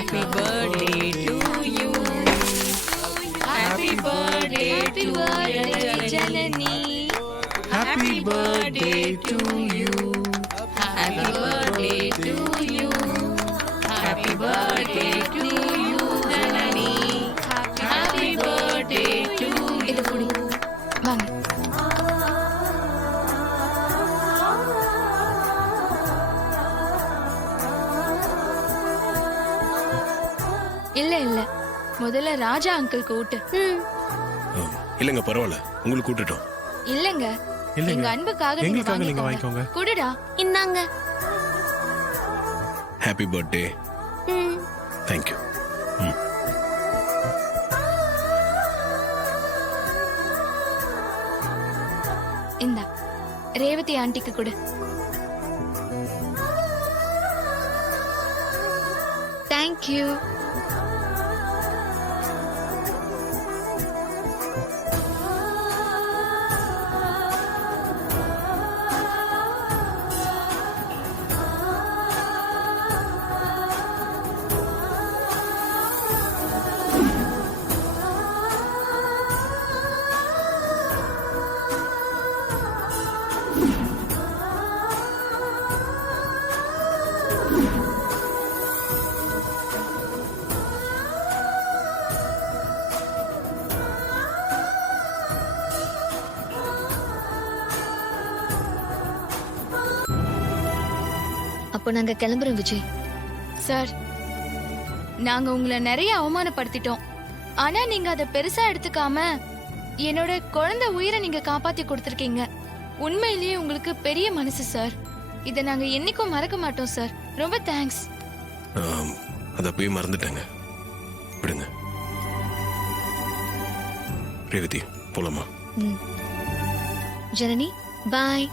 Happy birthday to you. Happy birthday to Janani. Happy birthday to you. Happy birthday to you. Happy birthday to you, Janani. Happy birthday to இது குடி வாங்க. இல்ல இல்ல முதல்ல ராஜா uncle ஊட்டு. இல்லங்க பரவாயில்ல, உங்களுக்கு கூட்டிட்டோம். இல்லங்க எங்க அன்புக்காக நீங்க வாங்கிக்கோங்க. குடுடா. இந்தாங்க. Happy birthday. தேங்க்யூ. இந்தா ரேவதி ஆண்டிக்கு கொடு. தேங்க்யூ. அப்போ நாங்க கிளம்புறோம் விஜய். சார் நாங்க உங்களை நிறைய அவமானப்படுத்திட்டோம். ஆனா நீங்க அதை பெருசா எடுத்துக்காம என்னோட குழந்தை உயிரை நீங்க காப்பாத்தி கொடுத்திருக்கீங்க. உண்மையிலேயே உங்களுக்கு பெரிய மனசு சார். இதை நாங்க என்னைக்கும் மறக்க மாட்டோம் சார். ரொம்ப தேங்க்ஸ். அதை போய் மறந்துட்டேங்க, விடுங்க. ரேவதி போலாமா? ஜனனி பாய்.